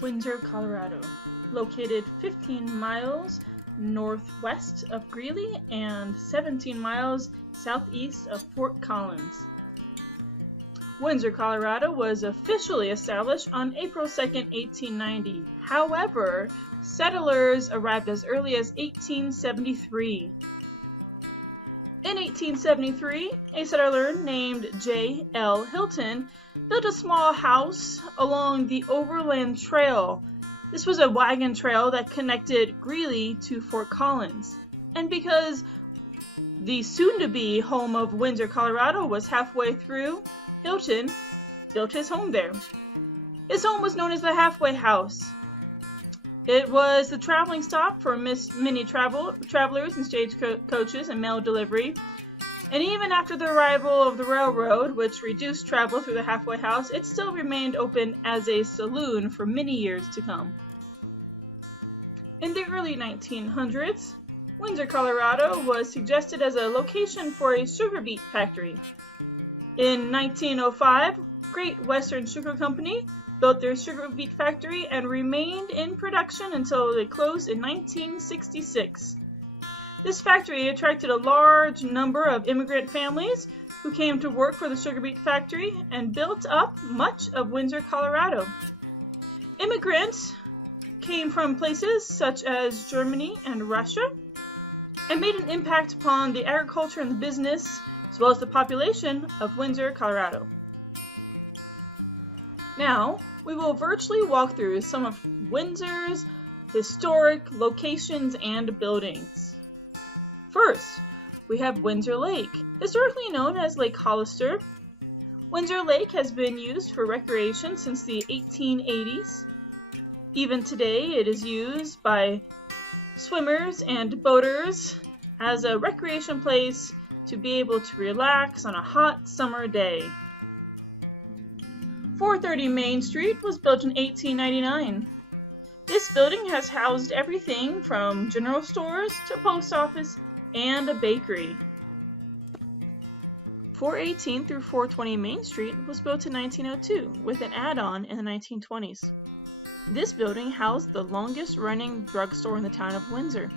Windsor, Colorado, located 15 miles northwest of Greeley and 17 miles southeast of Fort Collins. Windsor, Colorado was officially established on April 2, 1890. However, settlers arrived as early as 1873. In 1873, a settler named J. L. Hilton built a small house along the Overland Trail. This was a wagon trail that connected Greeley to Fort Collins. And because the soon-to-be home of Windsor, Colorado was halfway through, Hilton built his home there. His home was known as the Halfway House. It was the traveling stop for many travelers and stagecoaches and mail delivery. And even after the arrival of the railroad, which reduced travel through the Halfway House, it still remained open as a saloon for many years to come. In the early 1900s, Windsor, Colorado was suggested as a location for a sugar beet factory. In 1905, Great Western Sugar Company built their sugar beet factory and remained in production until they closed in 1966. This factory attracted a large number of immigrant families who came to work for the sugar beet factory and built up much of Windsor, Colorado. Immigrants came from places such as Germany and Russia and made an impact upon the agriculture and the business as well as the population of Windsor, Colorado. Now, we will virtually walk through some of Windsor's historic locations and buildings. First, we have Windsor Lake, historically known as Lake Hollister. Windsor Lake has been used for recreation since the 1880s. Even today, it is used by swimmers and boaters as a recreation place to be able to relax on a hot summer day. 430 Main Street was built in 1899. This building has housed everything from general stores to a post office and a bakery. 418 through 420 Main Street was built in 1902 with an add-on in the 1920s. This building housed the longest-running drugstore in the town of Windsor.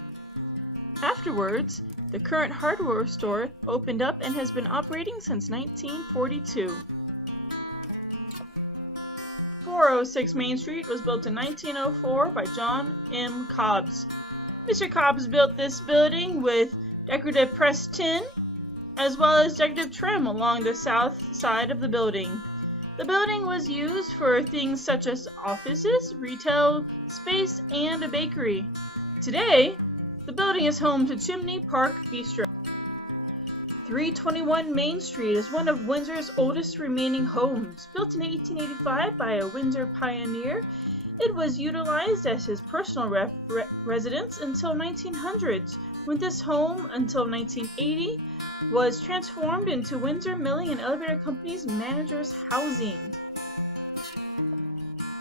Afterwards, the current hardware store opened up and has been operating since 1942. 406 Main Street was built in 1904 by John M. Cobbs. Mr. Cobbs built this building with decorative pressed tin as well as decorative trim along the south side of the building. The building was used for things such as offices, retail space, and a bakery. Today, the building is home to Chimney Park Bistro. 321 Main Street is one of Windsor's oldest remaining homes. Built in 1885 by a Windsor pioneer, it was utilized as his personal residence until 1900s, when this home, until 1980, was transformed into Windsor Milling and Elevator Company's manager's housing.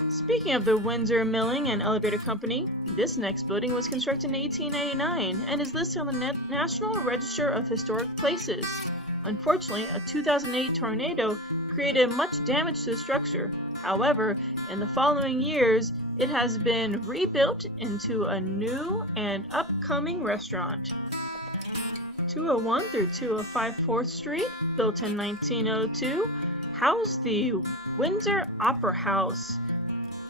Speaking of the Windsor Milling and Elevator Company, this next building was constructed in 1899 and is listed on the National Register of Historic Places. Unfortunately, a 2008 tornado created much damage to the structure. However, in the following years, it has been rebuilt into a new and upcoming restaurant. 201 through 205 4th Street, built in 1902, housed the Windsor Opera House.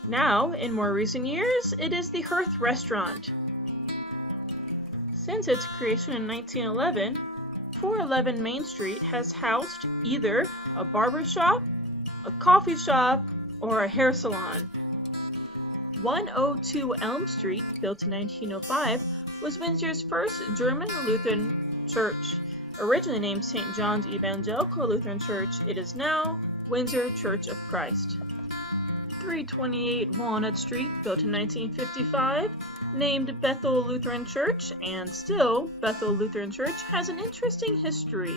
Now, in more recent years, it is the Hearth Restaurant. Since its creation in 1911, 411 Main Street has housed either a barber shop, a coffee shop, or a hair salon. 102 Elm Street, built in 1905, was Windsor's first German Lutheran church. Originally named St. John's Evangelical Lutheran Church, it is now Windsor Church of Christ. 328 Walnut Street, built in 1955, named Bethel Lutheran Church, and still Bethel Lutheran Church has an interesting history.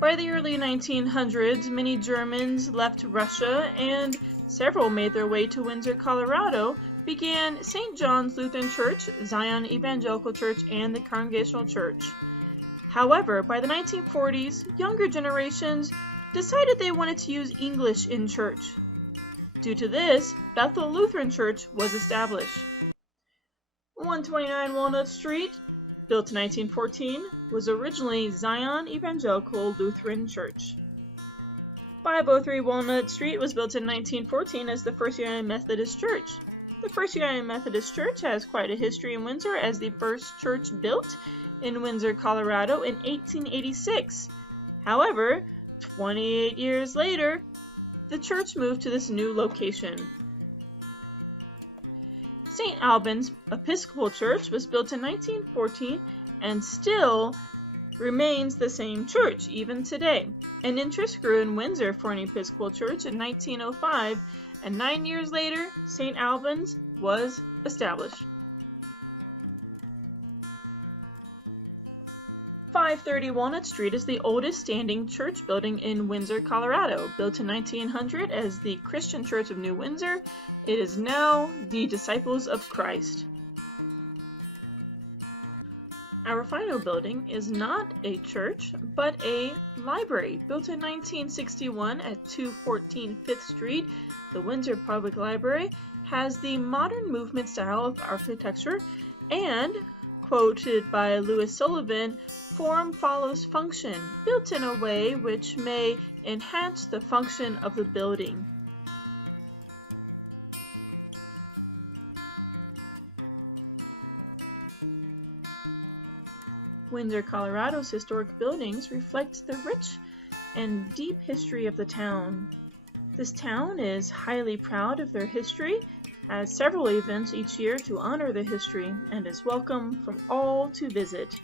By the early 1900s, many Germans left Russia and several made their way to Windsor, Colorado, began St. John's Lutheran Church, Zion Evangelical Church, and the Congregational Church. However, by the 1940s, younger generations decided they wanted to use English in church. Due to this, Bethel Lutheran Church was established. 129 Walnut Street, built in 1914, was originally Zion Evangelical Lutheran Church. 503 Walnut Street was built in 1914 as the First United Methodist Church. The First United Methodist Church has quite a history in Windsor as the first church built in Windsor, Colorado in 1886. However, 28 years later, the church moved to this new location. St. Albans Episcopal Church was built in 1914 and still remains the same church even today. An interest grew in Windsor for an Episcopal church in 1905, and 9 years later, St. Albans was established. 530 Walnut Street is the oldest standing church building in Windsor, Colorado. Built in 1900 as the Christian Church of New Windsor, it is now the Disciples of Christ. Our final building is not a church, but a library. Built in 1961 at 214 5th Street, the Windsor Public Library has the modern movement style of architecture and, quoted by Louis Sullivan, form follows function, built in a way which may enhance the function of the building. Windsor, Colorado's historic buildings reflect the rich and deep history of the town. This town is highly proud of their history, has several events each year to honor the history, and is welcome from all to visit.